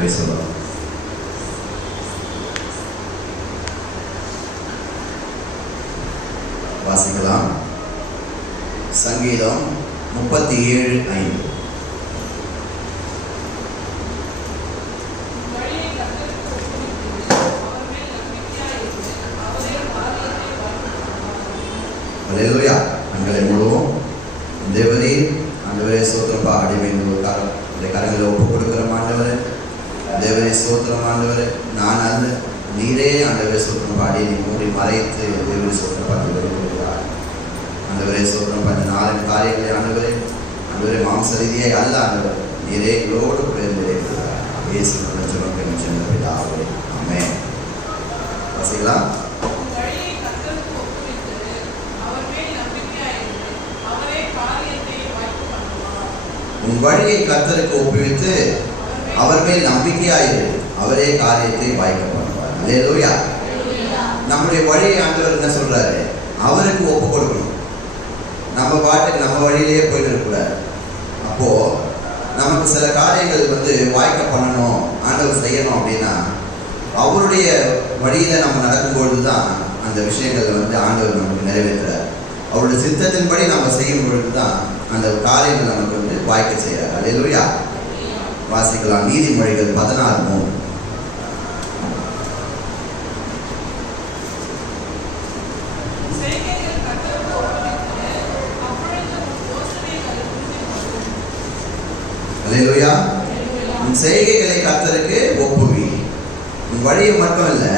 பேசலாம். வாசிக்கலாம். சங்கீதம் 37:5. அல்லேலூயா. எங்களை முழுவதும் தேவரே ஆண்டவரே ஸ்தோத்திரப்பா. அடிமை கரங்களை ஒப்புக் கொடுக்கிறோம் ஆண்டவரே. தேவரே ஸ்தோத்திரம் ஆண்டவரே. நான் அல்ல, நீரே ஆண்டவரே ஸ்தோத்திரம் பாடி நீ மூடி மறைத்து தேவரே ஸ்தோத்திரம் பார்த்து வருகிறார் ஆண்டவரே ஸ்தோத்திரம் பார்த்து 4 காரியங்களை ஆண்டவரே மாம்ச ரீதியாக அல்ல ஆண்டவர் நீரே எங்களோடு குறைந்திருக்கிறார். இயேசு சொல்லுங்க சின்ன பிதாவே ஆமென். வாசிக்கலாம். உன் வழியை கர்த்தருக்கு ஒப்புவித்து அவர் மேல் நம்பிக்கையாயிரு, அவரே காரியத்தை வாய்க்க பண்ணுவார். அல்லேலூயா. நம்முடைய வழியை ஆண்டவர் என்ன சொல்றாரு? அவருக்கு ஒப்பு கொடுக்கணும். நம்ம பாட்டுக்கு நம்ம வழியிலேயே போயிட்டு இருக்கக்கூடாது. அப்போ நமக்கு சில காரியங்கள் வாய்க்க பண்ணணும், ஆண்டவர் செய்யணும் அப்படின்னா அவருடைய வழியில நம்ம நடக்கும்பொழுது தான் அந்த விஷயங்கள் ஆண்டவர் நமக்கு நிறைவேற்றுறார். அவருடைய சித்தத்தின்படி நம்ம செய்யும் பொழுது தான் அந்த காரியங்கள் நமக்கு வாய்க்க செய்கிறார். அல்லேலூயா. வாசிக்கலாம். நீதிமொழிகள் 16:3. அல்லேலூயா. உன் செய்கைகளை கர்த்தருக்கு ஒப்புவி. உன் வழியை மட்டும் இல்லை,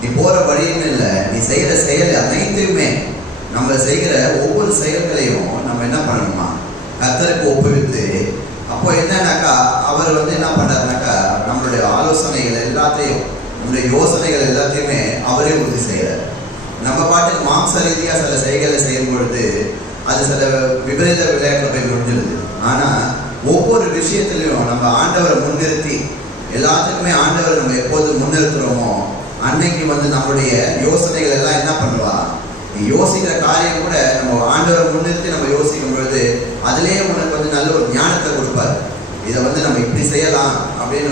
நீ போற வழியும் இல்லை, நீ செய்கிற செயல் அனைத்துமே, நம்ம செய்கிற ஒவ்வொரு செயல்களையும் நம்ம என்ன பண்ணணுமா? கர்த்தருக்கு ஒப்புவித்து. அப்போ என்னன்னாக்கா அவர் என்ன பண்றாருனாக்கா நம்மளுடைய ஆலோசனைகள் எல்லாத்தையும், நம்முடைய யோசனைகள் எல்லாத்தையுமே அவரே உறுதி செய்கிறார். நம்ம பாட்டுக்கு மாம்ச ரீதியாக சில செயல்களை செய்யும் பொழுது அது சில விபரீத விளையாட்டில் போய் முடிஞ்சிருது. ஆனால் ஒவ்வொரு விஷயத்திலையும் நம்ம ஆண்டவரை முன்னிறுத்தி, எல்லாத்துக்குமே ஆண்டவரை நம்ம எப்போது முன்னிறுத்துறோமோ அன்னைக்கு நம்முடைய யோசனைகள் எல்லாம் என்ன பண்ணுவா? யோசிக்கிற காரியம் கூட நம்ம ஆண்டவரை முன்னிறுத்தி நம்ம யோசிக்கும் பொழுது அதுலேயே உனக்கு நல்ல ஒரு ஞானத்தை கொடுப்பாரு. இதை நம்ம இப்படி செய்யலாம் அப்படின்னு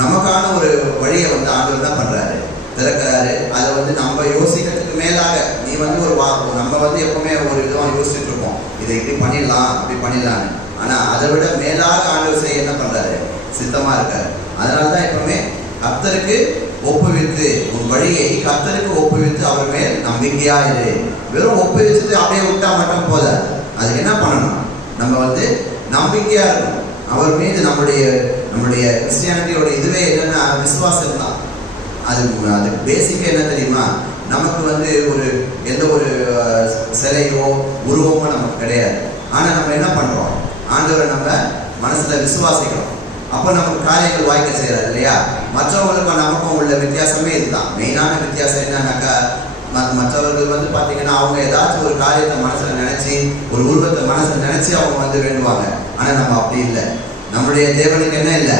நமக்கான ஒரு வழியை ஆண்டவர் தான் பண்றாரு, திறக்கிறாரு. அதை நம்ம யோசிக்கிறதுக்கு மேலாக நீ ஒரு நம்ம எப்பவுமே ஒரு விதமாக யோசிச்சுட்டு இருப்போம், இதை இப்படி பண்ணிடலாம் அப்படி பண்ணிடலான்னு. ஆனா அதை விட மேலாக ஆண்டவர் செய்ய என்ன பண்றாரு? சித்தமா இருக்காரு. அதனாலதான் எப்பவுமே கர்த்தருக்கு ஒப்புவித்து, உன் வழியை கர்த்தருக்கு ஒப்புவித்து அவர் மேல் நம்பிக்கையா இரு. வெறும் ஒப்புவிச்சுட்டு அப்படியே விட்டா மட்டும் போதாது. அதுக்கு என்ன பண்ணணும்? நம்ம நம்பிக்கையா இருக்கணும் அவர் மீது. நம்முடைய கிறிஸ்டியானிட்டியோட இதுவே என்னன்னா விசுவாசம் தான். அதுக்கு பேசிக்கா என்ன தெரியுமா? நமக்கு ஒரு எந்த ஒரு சிலையோ உருவமோ நமக்கு கிடையாது. ஆனா நம்ம என்ன பண்றோம்? ஆண்டவரை நம்ம மனசுல விசுவாசிக்கிறோம். அப்போ நமக்கு காரியங்கள் வாய்க்க செய்யறாரு இல்லையா? மற்றவங்களுக்கும் நமக்கும் உள்ள வித்தியாசமே இதுதான். மெயினான வித்தியாசம் என்னன்னாக்கா, மற்றவர்கள் பார்த்தீங்கன்னா அவங்க ஏதாச்சும் ஒரு காரியத்தை மனசுல நினைச்சு, ஒரு உருவத்தை மனசுல நினைச்சு அவங்க வேண்டுவாங்க. ஆனா நம்ம அப்படி இல்லை. நம்முடைய தேவனுக்கு என்ன இல்லை?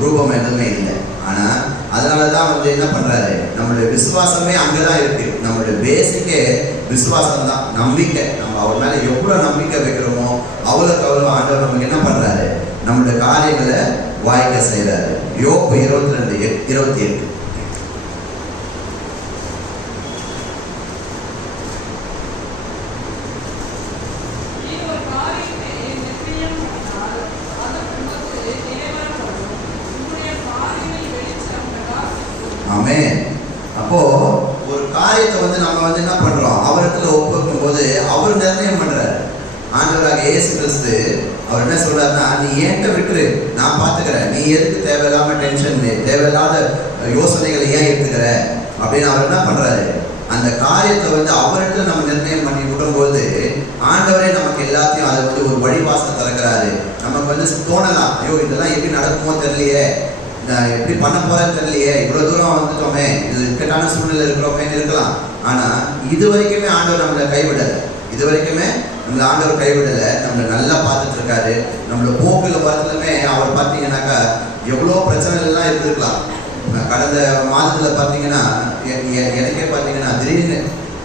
ரூபம் எதுவுமே இல்லை. ஆனா அதனாலதான் என்ன பண்றாரு? நம்மளுடைய விசுவாசமே அங்கதான் இருக்கு. நம்மளுடைய பேசிக்கே விசுவாசம் தான், நம்பிக்கை. நம்ம அவர் மேல எவ்வளவு நம்பிக்கை வைக்கிறோமோ அவ்வளவுக்கு அவ்வளவு ஆண்டவர் நமக்கு என்ன பண்றாரு? நம்முடைய காரியங்களை வாய்க்க செய்யறாரு. யோபு 22:28. ஆமென். அப்போ ஒரு காரியத்தை நம்ம என்ன பண்றோம்? அவரிடத்துல ஒப்புக்கும் போது அவர் நிர்ணயம் பண்றாரு. ஆண்டவராக இயேசு கிறிஸ்து அவர் என்ன சொல்றாருன்னா, நீ ஏன்ட்ட விட்டுரு, நான் பார்த்துக்கிறேன். நீ எதுக்கு தேவையில்லாம டென்ஷன், தேவையில்லாத யோசனைகளை ஏன் எடுத்துக்கிற அப்படின்னு அவர் என்ன பண்றாரு? அந்த காரியத்தை அவர்கிட்ட நம்ம நிர்ணயம் பண்ணி விடும்போது ஆண்டவரே நமக்கு எல்லாத்தையும் அதை ஒரு வழிவாசத்தை திறக்கிறாரு. நமக்கு தோணலாம், ஐயோ இதெல்லாம் எப்படி நடக்குமோ தெரியலையே, எப்படி பண்ண போறேன்னு தெரியலையே, இவ்வளவு தூரம் வந்துட்டோமே, இது இக்கட்டான சூழ்நிலை இருக்கிறோமேன்னு இருக்கலாம். ஆனா இது வரைக்குமே ஆண்டவர் நம்மளை கைவிடலை. இது வரைக்குமே நம்மளை ஆண்டவர் கைவிடலை. நம்மளை நல்லா பார்த்துட்டு இருக்காரு. நம்மளை போக்கில் வரத்துலமே அவர் பார்த்தீங்கன்னாக்கா எவ்வளோ பிரச்சனைகள்லாம் இருந்திருக்கலாம். கடந்த மாதத்தில் பார்த்தீங்கன்னா எனக்கே பார்த்தீங்கன்னா திடீர்னு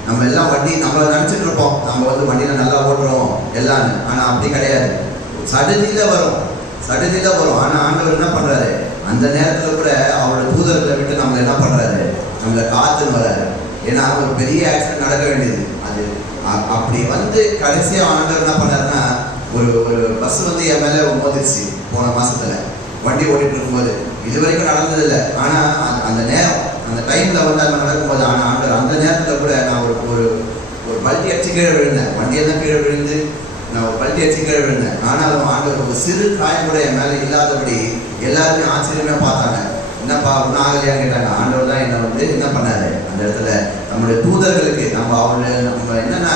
நம்ம எல்லாம் வண்டி நம்ம நினச்சிட்டு இருப்போம், நம்ம வண்டியில் நல்லா ஓட்டுறோம் எல்லான்னு. ஆனால் அப்படி கிடையாது. சடுதியில் வரும். ஆனால் ஆண்டவர் என்ன பண்ணுறாரு? அந்த நேரத்தில் கூட அவரோட தூதர்களை விட்டு நம்மளை என்ன பண்ணுறாரு, நம்மளை காத்துன்னு வர்றாரு. ஏன்னா ஒரு பெரிய ஆக்சிடென்ட் நடக்க வேண்டியது. அது அப்படி வந்து கடைசியாக ஆண்டவர் என்ன பண்ணாருன்னா, ஒரு பஸ் வந்து என் மேலே மோதிருச்சு போன மாதத்தில் வண்டி ஓடிட்டு இருக்கும்போது. இது வரைக்கும் நடந்ததில்லை. ஆனால் அந்த நேரம் அந்த டைமில் வந்து அது நடக்கும்போது ஆண்டவர் அந்த நேரத்தில் கூட நான் ஒரு பல்ட்டி அடிச்சு கீழே விழுந்தேன். வண்டியெல்லாம் கீழே விழுந்து நான் ஒரு பல்ட்டி அடிச்சு கீழே விழுந்தேன். ஆனாலும் ஆண்டவர் ஒரு சிறு காயம் கூட என் மேலே இல்லாதபடி எல்லாருமே ஆச்சரியமாக பார்த்தாங்க. என்னப்பா ஒன்றும் ஆகலையான்னு கேட்டாங்க. ஆண்டவர் தான் என்னை வந்து என்ன பண்ணாரு, அந்த இடத்துல நம்மளுடைய தூதர்களுக்கு நம்ம என்னன்னா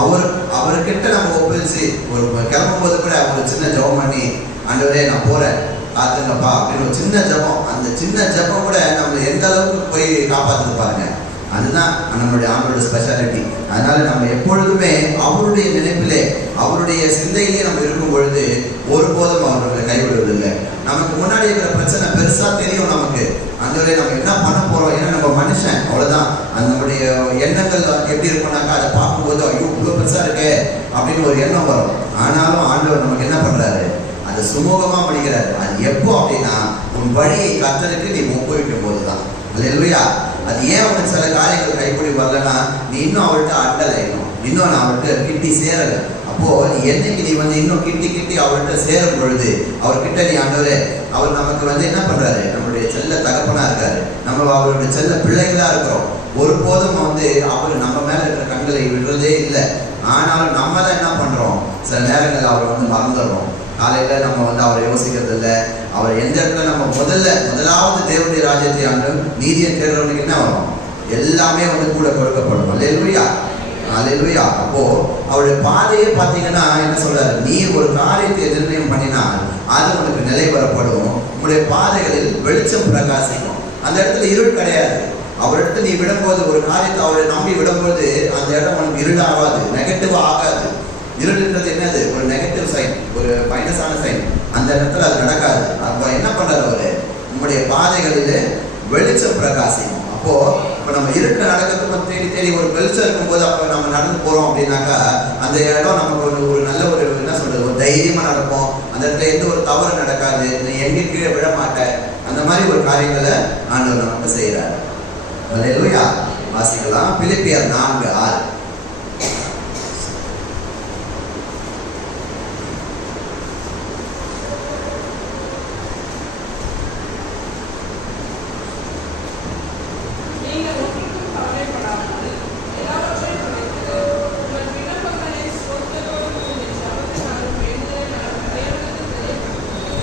அவர்கிட்ட நம்ம ஒப்பிச்சு ஒரு கிளம்பும் போது கூட ஒரு சின்ன ஜபம் பண்ணி, ஆண்டவரே நான் போகிறேன் காத்துங்கப்பா அப்படின்னு ஒரு சின்ன ஜபம். அந்த சின்ன ஜபம் கூட நம்மளை எந்த அளவுக்கு போய் காப்பாற்று பாருங்க. அதுதான் நம்மளுடைய ஆண்டோட ஸ்பெஷாலிட்டி. அதனால நம்ம எப்பொழுதுமே அவருடைய நினைப்பிலே அவருடைய சிந்தையிலே நம்ம இருக்கும் பொழுது ஒருபோதும் அவர் நம்மளை கைவிடுவதில்லை. நமக்கு முன்னாடி இருக்கிற பிரச்சனை பெருசா தெரியும் நமக்கு, அந்த வரை நம்ம என்ன பண்ண போறோம், ஏன்னா நம்ம மனுஷன் அவ்வளவுதான். நம்முடைய எண்ணங்கள் எப்படி இருக்கும்னாக்கா அதை பார்க்கும்போது ஐயோ இவ்வளோ பெருசா இருக்கே அப்படின்னு ஒரு எண்ணம் வரும். ஆனாலும் ஆண்டவர் நமக்கு என்ன பண்றாரு, அதை சுமூகமா முடிக்கிறாரு. அது எப்போ அப்படின்னா உன் வழியை கர்த்தருக்கு நீ ஒப்புவிக்கும் போதுதான். அல்லேலூயா. அது ஏன் அவனுக்கு சில காரியங்கள் கைப்படி வரலன்னா, நீ இன்னும் அவர்கிட்ட அட்டலை, இன்னும் நான் அவர்கிட்ட கிட்டி சேரல. அப்போ நீ என்னைக்கு நீ வந்து இன்னும் கிட்டி அவர்கிட்ட சேரும் பொழுது அவர்கிட்ட நீ ஆண்டவரே, அவர் நமக்கு வந்து என்ன பண்றாரு, நம்மளுடைய செல்ல தகப்பனா இருக்காரு, நம்ம அவருடைய செல்ல பிள்ளைகளா இருக்கிறோம். ஒருபோதும் வந்து அவர் நம்ம மேல இருக்கிற கண்களை விடுறதே இல்லை. ஆனாலும் நம்ம தான் என்ன பண்றோம், சில நேரங்கள் அவரை வந்து மறந்துடுறோம். காலையில நம்ம வந்து அவரை யோசிக்கிறது இல்லை. அவர் எந்த இடத்துல நம்ம முதலாவது தேவனுடைய ராஜ்யத்தை ஆண்டும் நீதியை தேடுறவனுக்கு என்ன வரும், எல்லாமே வந்து கூட கொடுக்கப்படும். அல்லேலூயா, அல்லேலூயா. அப்போ அவருடைய பாதையை பார்த்தீங்கன்னா என்ன சொல்றாரு, நீ ஒரு காரியத்தை நிர்ணயம் பண்ணினால் அது உனக்கு நிலை வரப்படும். உங்களுடைய பாதைகளில் வெளிச்சம் பிரகாசிக்கும். அந்த இடத்துல இருள் கிடையாது. அவரிடத்துல நீ விடும்போது ஒரு காரியத்தை அவரை நம்பி விடும்போது அந்த இடம் உனக்கு இருள் ஆகாது, நெகட்டிவ் ஆகாது. இருள்ன்றது என்னது, ஒரு நெகட்டிவ் சைன், ஒரு மைனஸான சைன். அந்த இடத்துல அது நடக்காது. அப்போ என்ன பண்றாரு அவரு, நம்முடைய பாதைகளில் வெளிச்சம் பிரகாசிக்கும். அப்போ இப்போ நம்ம இருட்டில் நடக்கிறதுக்கு தேடி ஒரு வெளிச்சம் இருக்கும்போது அப்போ நம்ம நடந்து போறோம் அப்படின்னாக்கா அந்த இடம் நமக்கு ஒரு நல்ல ஒரு என்ன சொல்றது, ஒரு தைரியமா நடக்கும். அந்த இடத்துல எந்த ஒரு தவறு நடக்காது, நீ எங்கேயும் கீழே விட மாட்டேன். அந்த மாதிரி ஒரு காரியங்களை ஆண்டவர் நமக்கு செய்யறாரு. அல்லேலூயா. வாசிக்கலாம் பிலிப்பியர் 4:6.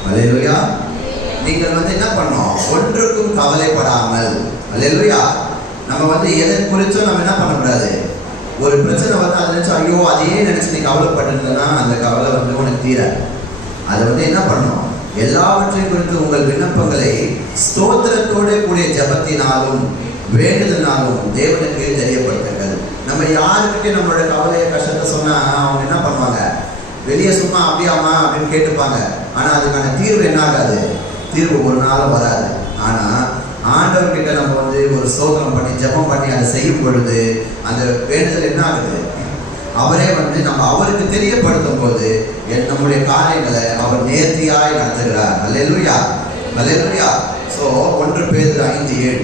அல்லேலூயா. நீங்கள் வந்து என்ன பண்ணோம், ஒன்றுக்கும் கவலைப்படாமல். அல்லேலூயா. நம்ம வந்து எதை குறிச்சும் நம்ம என்ன பண்ணக்கூடாது, ஒரு பிரச்சனை வந்து அதை நினைச்சு ஐயோ அதையே நினைச்சு நீ கவலைப்பட்டிருந்தனா அந்த கவலை வந்து உனக்கு தீராது. அதை வந்து என்ன பண்ணணும், எல்லாவற்றையும் குறித்து உங்கள் விண்ணப்பங்களை ஸ்தோத்திரத்தோட கூடிய ஜபத்தினாலும் வேண்டுதனாலும் தேவனுக்கு தெரியப்படுத்துங்கள். நம்ம யாருக்கிட்டே நம்மளோட கவலையை கஷ்டத்தை சொன்னா அவங்க என்ன பண்ணுவாங்க, வெளியே சும்மா அப்படியாமா அப்படின்னு கேட்டுப்பாங்க. ஆனால் அதுக்கான தீர்வு என்ன ஆகாது, தீர்வு ஒரு நாளும் வராது. ஆனால் ஆண்டவர்கிட்ட நம்ம வந்து ஒரு ஸ்தோத்திரம் பண்ணி ஜெபம் பண்ணி அதை செய்யும் பொழுது அந்த வேண்டுதல் என்ன ஆகுது, அவரே வந்து நம்ம அவருக்கு தெரியப்படுத்தும் போது நம்முடைய காரியங்களை அவர் நேர்த்தியாய் நடத்துகிறார். அல்லேலூயா, அல்லேலூயா. ஸோ 1 பேதுரு 5:7.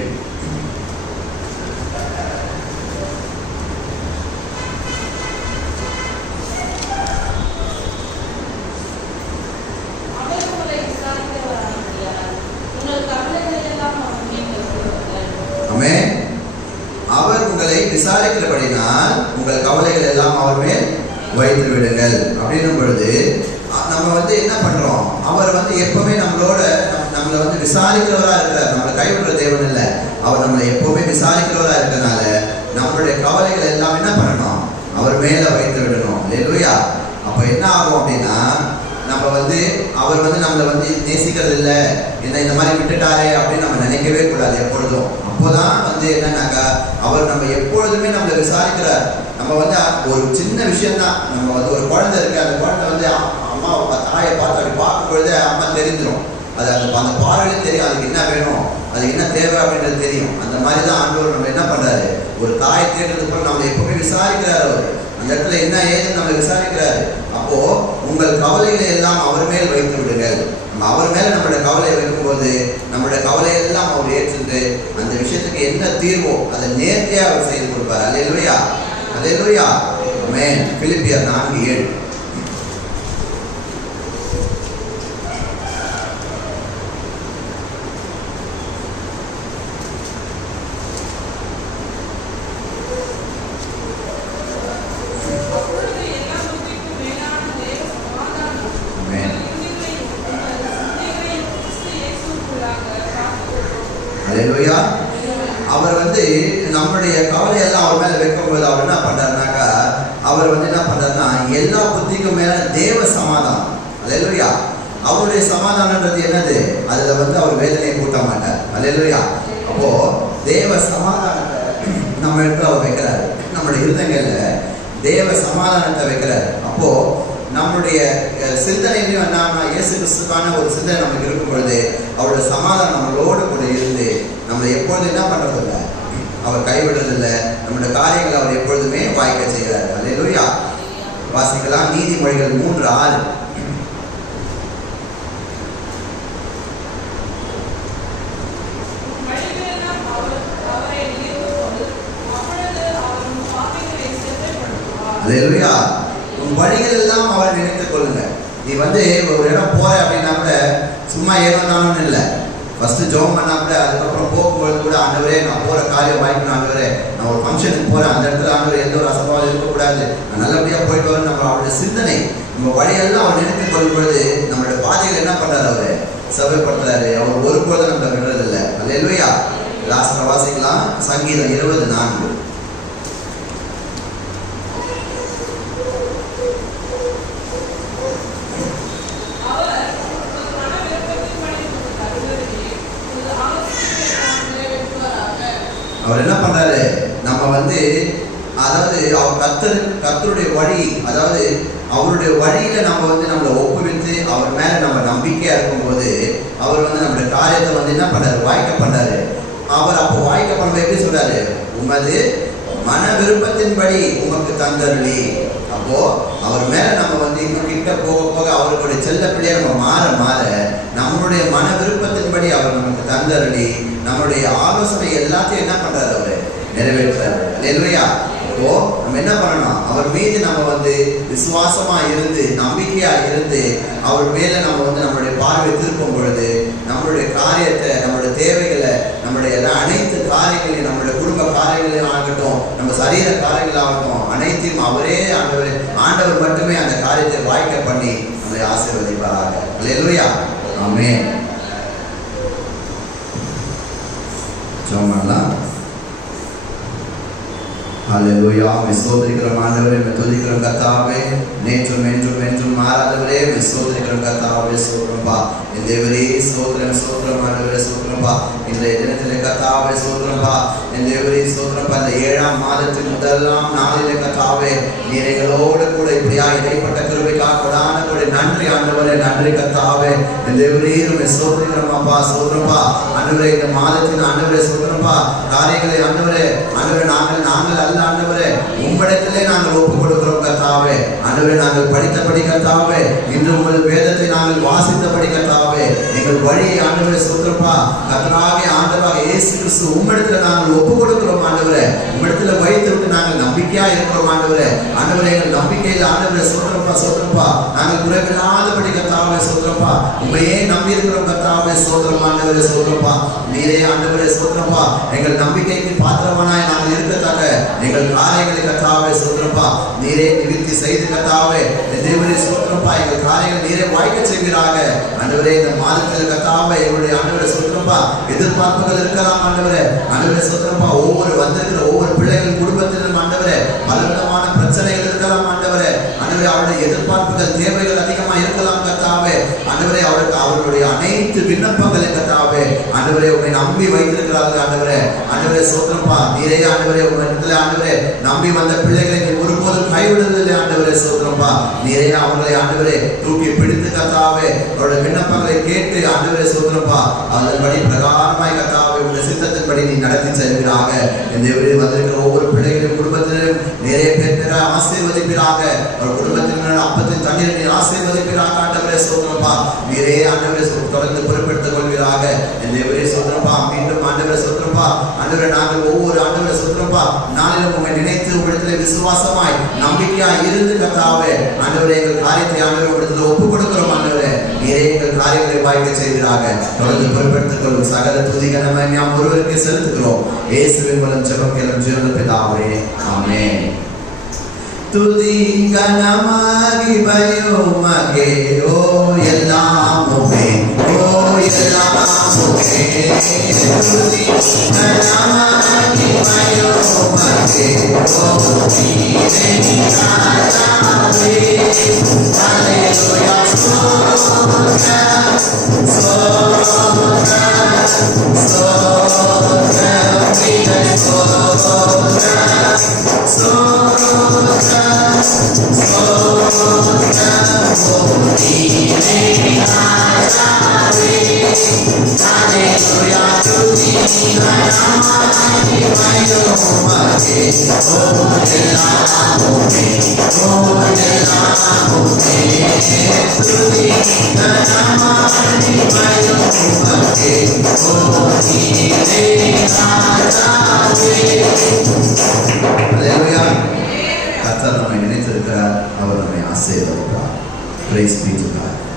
அவர் உங்களை விசாரிக்கிறபடினால் உங்கள் கவலைகள் எல்லாம் அவர் மேல் வைத்து விடுங்கள். அப்படின்னும் பொழுது நம்ம வந்து என்ன பண்றோம், அவர் வந்து எப்பவுமே நம்மளை வந்து விசாரிக்கிறவரா இருக்கிறார். நம்மளை கைவிடுற தேவன் இல்லை, அவர் நம்மளை எப்பவுமே விசாரிக்கிறவரா இருக்கிறதுனால நம்மளுடைய கவலைகள் எல்லாம் என்ன பண்ணணும், அவர் மேல வைத்து விடணும். அல்லேலூயா. அப்ப என்ன ஆகும் அப்படின்னா நம்ம வந்து அவர் வந்து நம்மளை வந்து நேசிக்கிறது இல்லை, இந்த மாதிரி விட்டுட்டாரே அப்படின்னு நம்ம நினைக்கவே கூடாது எப்பொழுதும். அப்போதான் வந்து என்னன்னாக்கா அவர் நம்ம எப்பொழுதுமே நம்மளை விசாரிக்கிறார். நம்ம வந்து ஒரு சின்ன விஷயம்தான், நம்ம வந்து ஒரு குழந்தை இருக்கு, அந்த குழந்தை வந்து அம்மா தாயை பார்த்து அப்படி பார்க்கும் பொழுது அம்மா தெரிஞ்சிடும். அது அந்த பார்வையிலே தெரியும் அதுக்கு என்ன வேணும், அது என்ன தேவை அப்படின்றது தெரியும். அந்த மாதிரி தான் ஆண்டவர் நம்ம என்ன பண்றாரு, ஒரு தாயை தேடுறது போல நம்மளை எப்பவுமே விசாரிக்கிறார். அவர் அந்த இடத்துல என்ன ஏதுன்னு நம்மளை விசாரிக்கிறாரு. அப்போ உங்கள் கவலைகளை எல்லாம் அவர் மேல் வைத்து விடுங்கள். நம்ம அவர் மேல நம்மளோட கவலையை வைக்கும்போது கொடுத்து அந்த விஷயத்துக்கு என்ன தீர்வோ அதை நேர்த்தியா அவர் செய்து கொடுப்பார். அல்லேலூயா, அல்லேலூயா, ஆமென். பிலிப்பியர் 4:7. அல்லேலூயா. அவர் நம்முடைய கவலையெல்லாம் அவர் மேல வைக்கும்போது அவர் என்ன பண்றாருனாக்கா, அவர் என்ன பண்றாருன்னா எல்லா புத்திக்கும் மேல தேவ சமாதானம். அல்லேலூயா. அவருடைய சமாதானம்ன்றது என்னது? அதுல அவர் வேதனையை கூட்ட மாட்டார். அல்லேலூயா. அப்போ தேவ சமாதானத்தை நம்ம இடத்துல அவர் வைக்கிறாரு. நம்முடைய இருதயங்கள்ல தேவ சமாதானத்தை வைக்கிறாரு. அப்போ நம்முடைய சிந்தனையிலையும் என்னன்னா இயேசு கிறிஸ்துக்கான ஒரு சிந்தனை நமக்கு இருக்கும் பொழுது அவருடைய சமாதானம் நம்மளோடு கூட இருந்து நம்மளை எப்பொழுதும் என்ன பண்றதில்லை, அவர் கைவிடுறதில்லை. நம்முடைய காரியங்களை அவர் எப்பொழுதுமே வாய்க்க செய்கிறார். அல்லேலூயா. வாசிக்கலாம் நீதிமொழிகள் 3:6. அல்லேலூயா. உன் வழிகள் எல்லாம் அவர் நினைத்துக் கொள்ளுங்க. நீ ஒரு இடம் போற அப்படின்னா கூட சும்மா ஏறந்தாலும் இல்லை. ஃபர்ஸ்ட் ஜெபம் பண்ணா கூட அதுக்கப்புறம் போகும்பொழுது கூட ஆண்டவரே நான் போற காரியம் வாய்க்கணும், ஆண்டவரே நான் ஒரு ஃபங்க்ஷனுக்கு போறேன், அந்த இடத்துல ஆண்டவர் எந்த ஒரு அசம்பாவம் இருக்கக்கூடாது, நான் நல்லபடியாக போயிட்டு வரேன். நம்ம அவருடைய சிந்தனை நம்ம வழியெல்லாம் அவர் நினைத்துக் கொள்ளும் பொழுது நம்மளுடைய பாதைகள் என்ன பண்றாரு, அவரு சபைப்படுத்துறாரு. அவர் ஒருபோதும் நம்மளை விடுறதில்லை. அல்லேலூயா. லாஸ்ட்ல வாசிக்கலாம் சங்கீதம் 20:4. அவர் என்ன பண்றாரு, நம்ம அதாவது அவர் கர்த்தருடைய வழி, அதாவது அவருடைய வழியில நம்ம நம்மளை ஒப்புவித்து அவர் மேல நம்ம நம்பிக்கையா இருக்கும்போது அவர் நம்மளுடைய காரியத்தை என்ன பண்றாரு, வாய்க்க பண்றாரு. அவர் அப்போ வாய்க்க பண்றது எப்படி சொல்றாரு, உமது மன விருப்பத்தின்படி உமக்கு தந்தருளி. அப்போ அவர் மேல நம்ம இன்னும் கிட்ட போக போக அவருடைய செல்ல பிள்ளைய நம்ம மாற மாற நம்மளுடைய மன விருப்பத்தின்படி அவர் நமக்கு தந்தருளி நம்மளுடைய ஆலோசனை எல்லாத்தையும் என்ன பண்றாரு, அவரு நிறைவேற்றாரு. அல்லேலூயா. அப்போ நம்ம என்ன பண்ணணும், அவர் மீது நம்ம விசுவாசமா இருந்து நம்பிக்கையா இருந்து அவர் மேல நம்ம நம்மளுடைய பார்வை திருப்பும் பொழுது நம்மளுடைய காரியத்தை, நம்மளுடைய தேவைகளை, நம்மளுடைய அனைத்து காரியங்களையும், நம்மளுடைய குடும்ப காரியங்களையும் ஆகட்டும், நம்ம சரீர காரியங்களாகட்டும், அனைத்தையும் அவரே ஆண்டவர் மட்டுமே அந்த காரியத்தை வாய்க்க பண்ணி நம்மளை ஆசீர்வதிப்பாராக. அல்லேலூயா. ஆமென். ஜெபம். ஹல்லேலூயா. ஸ்தோத்திரிக்கிறோம் ஆண்டவரே, துதிக்கிறோம் கர்த்தாவே, நேற்றும் என்றும் என்றும் மாறாதவரே, ஸ்தோத்திரிக்கிறோம் கர்த்தாவே. ஸ்தோத்திரம்பா என் தேவரே, ஸ்தோத்திரம் ஸ்தோத்திரம் ஆண்டவரே, ஸ்தோத்திரம்பா இன்றைய தினத்திலே கர்த்தாவே. ஸ்தோத்திரம்பா என் தேவரே, ஸ்தோத்திரம்பா இந்த 7ஆம் மாதத்தின் முதலாம் நாளிலே கர்த்தாவே நீர் எங்களோடு கூட இப்படியா இடைப்பட்ட கிருபைக்காக கொடான கூட நன்றி ஆண்டவரே, நன்றி கர்த்தாவே. என் தேவரே ஸ்தோத்திரிக்கிறோம்ப்பா. ஸ்தோத்திரம்பா ஆண்டவரே, இந்த மாதத்தின் ஆண்டவரே ஸ்தோத்திரம்பா காரியங்களை ஆண்டவரே நாங்கள் அல்ல ஆண்டவரே, உம்மிடத்திலே நாங்கள் ஒப்புக் கொடுக்கிறோம் கர்த்தாவே. ஆண்டவரே நாங்கள் படித்தபடி கர்த்தாவே, இன்று உங்கள் வேதத்தை நாங்கள் வாசித்தபடி கர்த்தாவே, எங்கள் வழியை ஆண்டவரே ஸ்தோத்திரப்பா கர்த்தராகிய ஆண்டவராக இயேசு கிறிஸ்து உம்மிடத்துல நாங்கள் ஒப்புக் கொடுக்கிறோம் ஆண்டவரே. உம்மிடத்துல வைத்து விட்டு நாங்கள் நம்பிக்கையா இருக்கிறோம் ஆண்டவரே. ஆண்டவரே எங்கள் நம்பிக்கையில் ஆண்டவரே ஸ்தோத்திரப்பா ஸ்தோத்திரப்பா நாங்கள் குறைவில்லாதபடி கர்த்தாவே ஸ்தோத்திரப்பா உண்மையே நம்பி இருக்கிறோம் கர்த்தாவே. ஸ்தோத்திரம் ஆண்டவரே, ஸ்தோத்திரப்பா நீரே ஆண்டவரே ஸ்தோத்திரப்பா எங்கள் நம்பிக்கைக்கு பாத்திரமானாய் நாங்கள் இருக்கத்தக்க எங்கள் காரியங்களை கர்த்தாவே ஸ்தோத்திரப்பா நீரே நிவர்த்தி செய்து கர்த்தாவே தேவரே ஸ்தோத்திரப்பா எங்கள் காரியங்களை நீரே வாய்க்க செய்வீராக ஆண்டவரே. இந்த மாதத்தில் கர்த்தாவே எங்களுடைய ஆண்டவரே ஸ்தோத்திரப்பா எதிர்பார்ப்புகள் இருக்கலாம் ஆண்டவரே. ஆண்டவரே ஸ்தோத்திரப்பா ஒவ்வொரு வந்திருக்கிற ஒவ்வொரு பிள்ளைகள் குடும்பத்திலும் ஆண்டவரே பலவிதமான பிரச்சனைகள் இருக்கலாம் ஆண்டவரே. ஆண்டவரே அவருடைய எதிர்பார்ப்புகள் தேவைகள் அதிகமா இருக்கலாம் கர்த்தாவே. ஆண்டவரே அவர்களுடைய அனைத்து விண்ணப்பங்களை கர்த்தாவே ஆண்டவரே உங்களை நம்பி வைத்திருக்கிறார்கள் ஆண்டவரே. ஆண்டவரே ஸ்தோத்திரப்பா நீரே ஆண்டவரே உங்க இடத்துல ஆண்டவரே நம்பி வந்த பிள்ளைகளை ஒருபோதும் கைவிடுவதில்லை ஆண்டவரே. ஸ்தோத்திரப்பா நீரே அவர்களை ஆண்டவரே தூக்கி பிடித்து கர்த்தாவே அவருடைய விண்ணப்பங்களை கேட்டு ஆண்டவரே ஸ்தோத்திரப்பா அதன்படி பிரகாரமாய் கர்த்தாவே உங்களுடைய சித்தத்தின்படி நீ நடத்தி செல்வீராக. இந்த வந்திருக்கிற ஒவ்வொரு பிள்ளைகளின் குடும்பத்திலும் நிறைய பேர் ஆசீர்வதிப்பீராக. அவர் குடும்பத்தினர் அப்பத்தின் தண்ணீரை நீர் ஆசீர்வதிப்பீராக ஆண்டவரே. ஸ்தோத்திரப்பா நீரே ஆண்டவரே தொடர்ந்து பொறுப்பெடுத்துக் கொள்வீராக. இந்த ஸ்தோத்திரப்பா மீண்டும் ஆண்டவரை சோத்திரப்பா. ஆண்டவரை நாங்கள் ஒவ்வொரு ஆண்டவரை சோத்திரப்பா நாளிலும் உண்மை நினைத்து உங்களிடத்திலே விசுவாசமாய் நம்பிக்கையாய் இருந்து கர்த்தாவே ஆண்டவரே எங்கள் காரியத்தை ஆண்டவரை உங்களிடத்தில் ஒப்புக் கொடுக்கிறோம். ஆண்டவரே நீரே எங்கள் காரியங்களை வாய்க்க செய்வீராக. தொடர்ந்து பொறுப்பெடுத்துக் கொள்ளும் சகல துதி கனமை நாம் ஒருவருக்கு செலுத்துகிறோம். இயேசுவின் மூலம் ஜெபம் கேளும் ஜீவனுள்ள பிதாவே, ஆமென். துதி கனமகிமையோ மகே ஓ எல்லாமுமே ஓ எல்லாமுமே. துதி கனமகிமையோ மகே ஓ நீரே ராஜாவே. ஹல்லேலூயா ஸ்தோத்திரம் ஸ்தோத்திரம் ஸ்தோத்திரம் நீரே ஸ்தோத்திரம் ஸ்தோத்திரம் கர்த்தர் நம்மை நினைத்திருக்கிறார். அவர் நம்மை ஆசீர்வதிப்பார். Praise be to God.